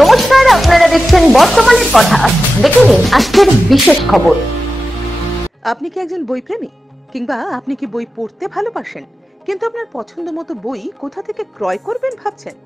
নমস্কার, আপনারা দেখছেন বর্তমানের কথা। দেখে নিন আজকের বিশেষ খবর। আপনি কি একজন বই প্রেমী, কিংবা আপনি কি বই পড়তে ভালোবাসেন, কিন্তু আপনার পছন্দ মতো বই কোথা থেকে ক্রয় করবেন ভাবছেন?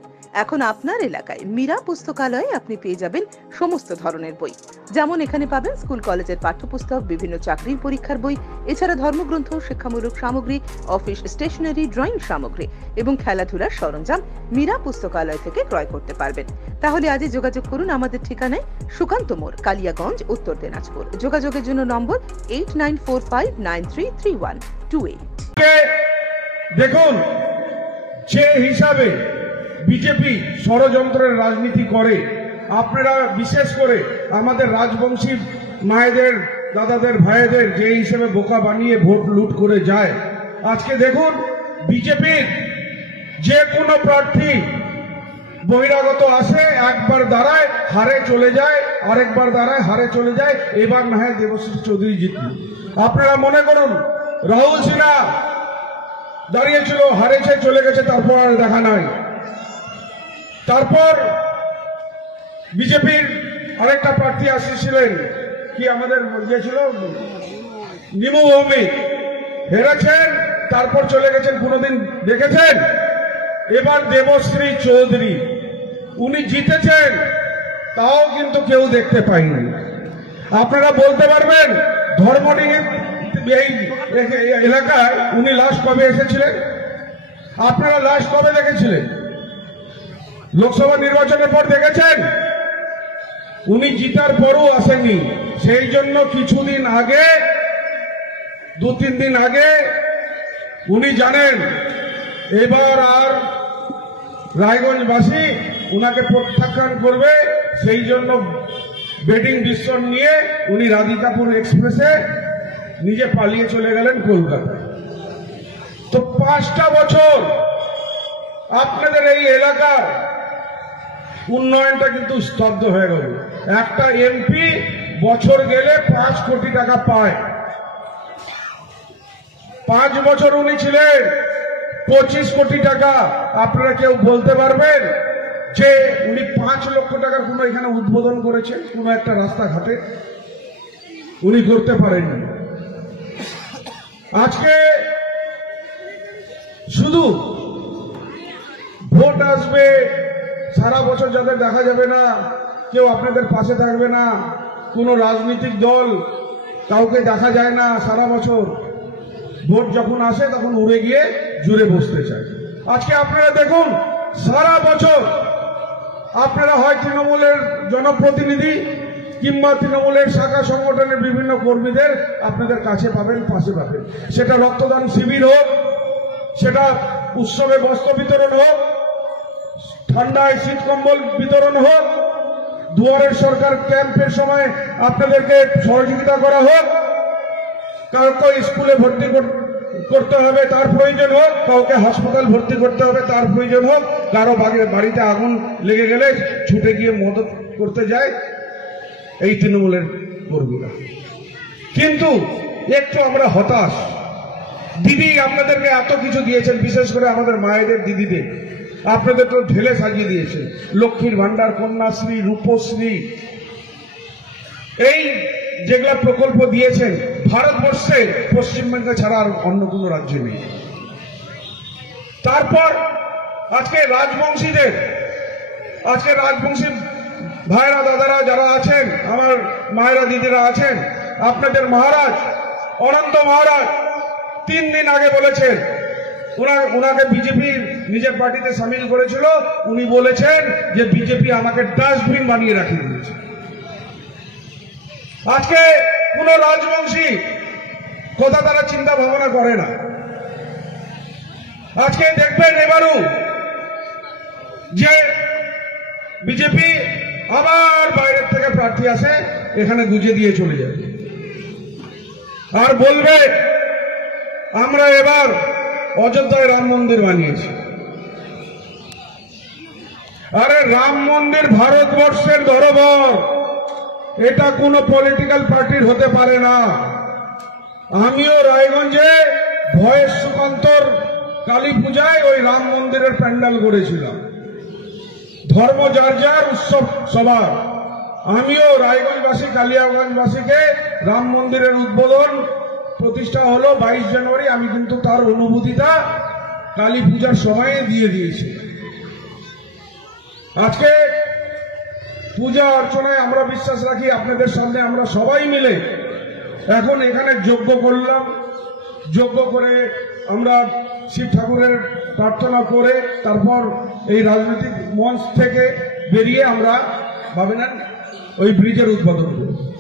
এখন আপনার এলাকায় মীরা পুস্তকালয়ে আপনি পেয়ে যাবেন সমস্ত ধরনের বই। যেমন এখানে পাবেন স্কুল কলেজের পাঠ্যপুস্তক, বিভিন্ন চাকরির পরীক্ষার বই, এছাড়া ধর্মগ্রন্থ, শিক্ষামূলক সামগ্রী, অফিস স্টেশনারি, ড্রয়িং সামগ্রী এবং খেলাধুলার সরঞ্জাম মীরা পুস্তকালয় থেকে ক্রয় করতে পারবেন। তাহলে আজই যোগাযোগ করুন আমাদের ঠিকানায়, সুকান্ত মোড়, কালিয়াগঞ্জ, উত্তর দিনাজপুর। যোগাযোগের জন্য নম্বর 8945933128। দেখুন, যে হিসাবে বিজেপি ষড়যন্ত্রের রাজনীতি করে, আপনারা বিশেষ করে আমাদের রাজবংশী মায়েদের, দাদাদের, ভাইদের যে হিসেবে বোকা বানিয়ে ভোট লুট করে যায়। আজকে দেখুন, বিজেপির যে কোনো প্রার্থী বহিরাগত আসে, একবার দাঁড়ায় হারে চলে যায়, আরেকবার দাঁড়ায় হারে চলে যায়। এবার না হয় দেবশ্রী চৌধুরী জিতল। আপনারা মনে করুন, রাহুল সিনহা দাঁড়িয়েছিল, হারেছে, চলে গেছে, তারপর আর দেখা নাই। তারপর বিজেপির আরেকটা প্রার্থী আসছিলেন, কি আমাদের গিয়েছিল, নিমু ভৌমিক, হেরেছেন, তারপর চলে গেছেন, কোনোদিন দেখেছেন? এবার দেবশ্রী চৌধুরী, উনি জিতেছেন, তাও কিন্তু কেউ দেখতে পায়নি। আপনারা বলতে পারবেন ধর্মডিঙ্গি এই এলাকায় উনি লাস্ট কবে এসেছিলেন? আপনারা লাস্ট কবে দেখেছিলেন? লোকসভা নির্বাচনের পর দেখেছেন? উনি জিতার পরও আসেননি। সেই জন্য কিছুদিন আগে, 2-3 দিন আগে উনি জানেন এবার আর রায়গঞ্জবাসী উনাকে প্রত্যাখ্যান করবে। সেই জন্য বেডিং ডিসিশন নিয়ে উনি রাধিকাপুর এক্সপ্রেসে নিজে পালিয়ে চলে গেলেন কলকাতা। তো 5টা বছর আপনাদের এই এলাকার উন্নয়নটা কিন্তু স্তব্ধ হয়ে গেল। একটা এমপি বছর গেলে 5 কোটি টাকা পায়। 5 বছর উনি ছিলেন, 25 কোটি টাকা। আপনারা কেউ বলতে পারবেন যে উনি 5 লক্ষ টাকার কোনো এখানে উদ্বোধন করেছেন কোনো একটা রাস্তাঘাটে? উনি করতে পারেননি। আজকে শুধু ভোট আসবে, সারা বছর যাদের দেখা যাবে না, কেউ আপনাদের পাশে থাকবে না, কোনো রাজনৈতিক দল কাউকে দেখা যায় না সারা বছর। ভোট যখন আসে তখন উড়ে গিয়ে জুড়ে বসতে চায়। আজকে আপনারা দেখুন, সারা বছর আপনারা হয় তৃণমূলের জনপ্রতিনিধি কিংবা তৃণমূলের শাখা সংগঠনের বিভিন্ন কর্মীদের আপনাদের কাছে পাবেন, পাশে পাবেন। সেটা রক্তদান শিবির হোক, সেটা উৎসবে বস্ত্র বিতরণ হোক, ঠান্ডায় শীত কম্বল বিতরণ হোক, দুয়ারের সরকার ক্যাম্পের সময় আপনাদেরকে সহযোগিতা করা হোক, কাউকে স্কুলে ভর্তি করতে হবে তার প্রয়োজন হোক, কাউকে হাসপাতাল ভর্তি করতে হবে তার প্রয়োজন হোক, কারো বাড়িতে আগুন লেগে গেলে ছুটে গিয়ে মদত করতে যায় এই তৃণমূলের কর্মীরা। কিন্তু একটু আমরা হতাশ। দিদি আপনাদেরকে এত কিছু দিয়েছেন, বিশেষ করে আমাদের মায়েদের, দিদিদের আপনাদের তো ঢেলে সাজিয়ে দিয়েছেন। লক্ষ্মীর ভান্ডার, কন্যাশ্রী, রূপশ্রী, এই যেগুলা প্রকল্প দিয়েছেন, ভারতবর্ষে পশ্চিমবঙ্গে ছাড়া আর অন্য কোনো রাজ্যে নেই। তারপর আজকে রাজবংশী ভাইরা, দাদারা যারা আছেন, আমার মায়েরা, দিদিরা আছেন, আপনাদের মহারাজ অনন্ত মহারাজ 3 দিন আগে বলেছেন, উনাকে বিজেপি নিজের পার্টিতে সামিল করেছিল। উনি বলেছেন যে বিজেপি আমাকে ডাস্টবিন বানিয়ে রাখিয়ে দিয়েছে। আজকে কোন রাজবংশী কথা তারা চিন্তা ভাবনা করে না। আজকে দেখবেন এবারও যে বিজেপি আবার বাইরের থেকে প্রার্থী আসে, এখানে গুজে দিয়ে চলে যাবে আর বলবে আমরা এবার অযোধ্যায় রাম মন্দির বানিয়েছি। আরে রাম মন্দির ভারতবর্ষের ধরোহর, এটা কোনো পলিটিক্যাল পার্টির হতে পারে না। আমিও রায়গঞ্জে ভয়েস সুকান্তর কালী পূজায় ওই রাম মন্দিরের প্যান্ডেল করেছিলাম। ধর্ম যার যার, উৎসব সবার। আমিও রায়গঞ্জবাসী, কালিয়াগঞ্জবাসীকে রাম মন্দিরের উদ্বোধন প্রতিষ্ঠা হলো 22 জানুয়ারি, আমি কিন্তু তার অনুভূতিটা কালী পূজার সময়ে দিয়ে দিয়েছি। আজকে পূজা অর্চনায় আমরা বিশ্বাস রাখি, আপনাদের সামনে আমরা সবাই মিলে এখন এখানে যজ্ঞ করলাম। যজ্ঞ করে আমরা শিব ঠাকুরের প্রার্থনা করে তারপর এই রাজনৈতিক মঞ্চ থেকে বেরিয়ে আমরা ভাবেন ওই ব্রিজের উদ্বোধন করব।